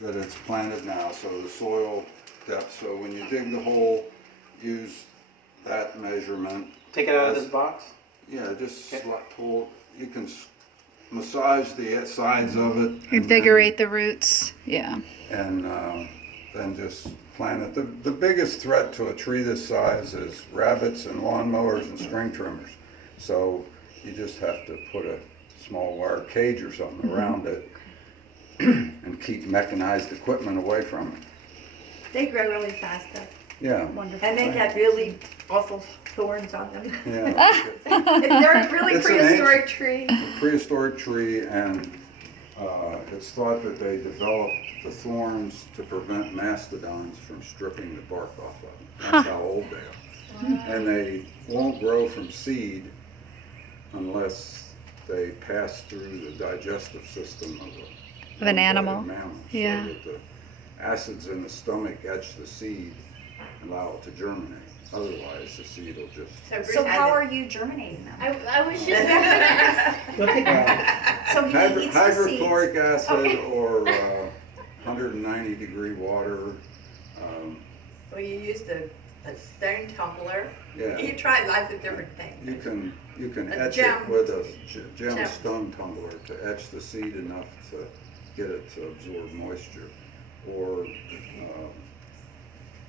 that it's planted now, so the soil depth, so when you dig the hole, use that measurement. Take it out of this box? Yeah, just Okay. pull, you can massage the sides of it. Invigorate the roots. Yeah. And then just plant it. The biggest threat to a tree this size is rabbits and lawnmowers and string trimmers. So you just have to put a small wire cage or something around it and keep mechanized equipment away from it. They grow really fast though. Yeah. Wonderful. And they got really awful thorns on them. Yeah. They're a really It's an prehistoric tree. Prehistoric tree, and it's thought that they developed the thorns to prevent mastodons from stripping the bark off of them. That's how old they are. And they won't grow from seed unless they pass through the digestive system of an animal. Yeah. So that the acids in the stomach etch the seed and allow it to germinate. Otherwise, the seed will just... So how are you germinating them? I was just thinking that. We'll take it. So he eats the seeds. hydrochloric acid or 190 degree water. Well, you used a stone tumbler. Yeah. You tried lots of different things. You can A etch gem. it with a gem Gem. stone tumbler to etch the seed enough to get it to absorb moisture, or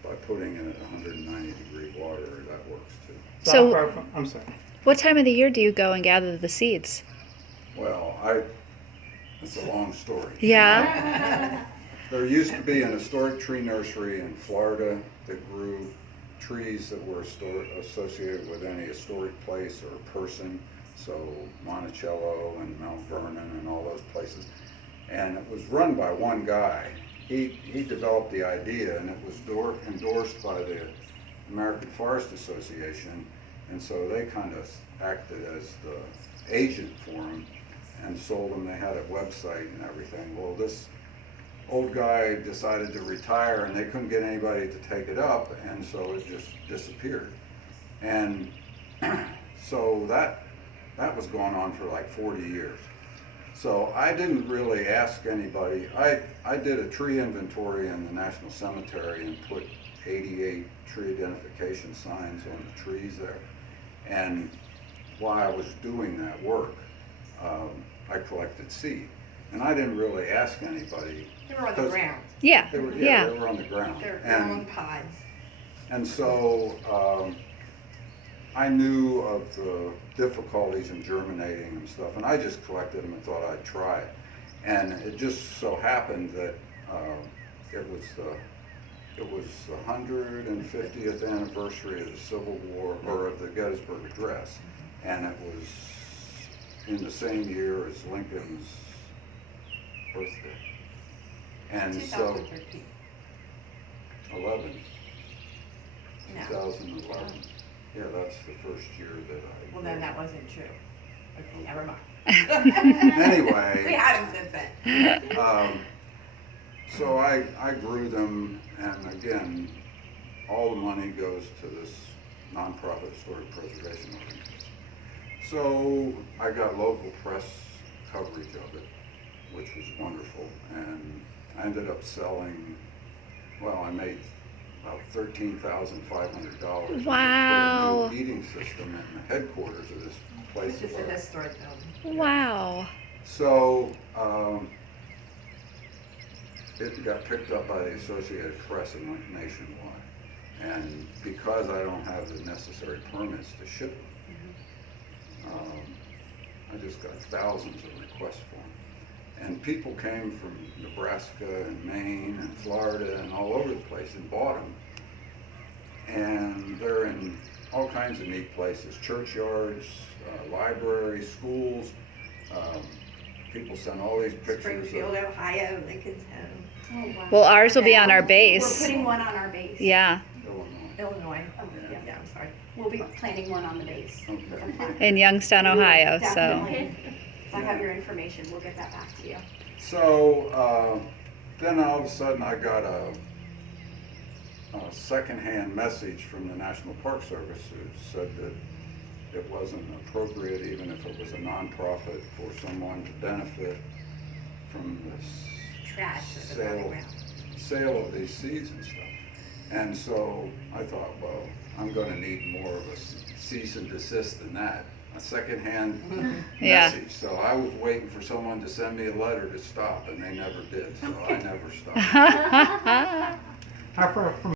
by putting it at 190 degree water, that works too. So- I'm sorry. What time of the year do you go and gather the seeds? Well, it's a long story. Yeah. There used to be an historic tree nursery in Florida that grew trees that were associated with any historic place or person, so Monticello and Mount Vernon and all those places. And it was run by one guy. He developed the idea, and it was endorsed by the American Forest Association, and so they kind of acted as the agent for him and sold them. They had a website and everything. Well, this old guy decided to retire, and they couldn't get anybody to take it up, and so it just disappeared. And so that was going on for like 40 years. So I didn't really ask anybody. I did a tree inventory in the National Cemetery and put 88 tree identification signs on the trees there. And while I was doing that work, I collected seed. And I didn't really ask anybody. They were on the ground. Yeah. They were, Yeah. they were on the ground. They're And- long pods. And so I knew of the difficulties in germinating and stuff, and I just collected them and thought I'd try it. And it just so happened that it was the 150th anniversary of the Civil War, or of the Gettysburg Address, and it was in the same year as Lincoln's birthday. And so 2013. 11. No. 2011. Yeah, that's the first year that I... Well, then that wasn't true. Okay, never mind. We Anyway, had them since then. so I grew them, and again, all the money goes to this nonprofit historic preservation organization. So I got local press coverage of it, which was wonderful, and I ended up selling, well, I made about $13,500. Wow. Put a new heating system in the headquarters of this place. This is a historic building. Wow. So it got picked up by the Associated Press and went nationwide. And because I don't have the necessary permits to ship them, I just got thousands of requests for them. And people came from Nebraska and Maine and Florida and all over the place and bought them. And they're in all kinds of neat places, churchyards, libraries, schools. People send all these pictures Springfield, of... Ohio, Lincoln's home, Oh, wow. Well, ours will be on our We're base. putting one on our base. Yeah. Illinois. Illinois. Oh, yeah. Yeah, I'm sorry. We'll be planting one on the base. Okay. In Youngstown, Ohio. So. Definitely. So I have your information. We'll get that back to you. So then all of a sudden I got a secondhand message from the National Park Service who said that it wasn't appropriate, even if it was a nonprofit, for someone to benefit from this trash or the garbage ground. sale of these seeds and stuff. And so I thought, well, I'm gonna need more of a cease and desist than that, a secondhand Yeah. message. So I was waiting for someone to send me a letter to stop, and they never did, so I never stopped. How far from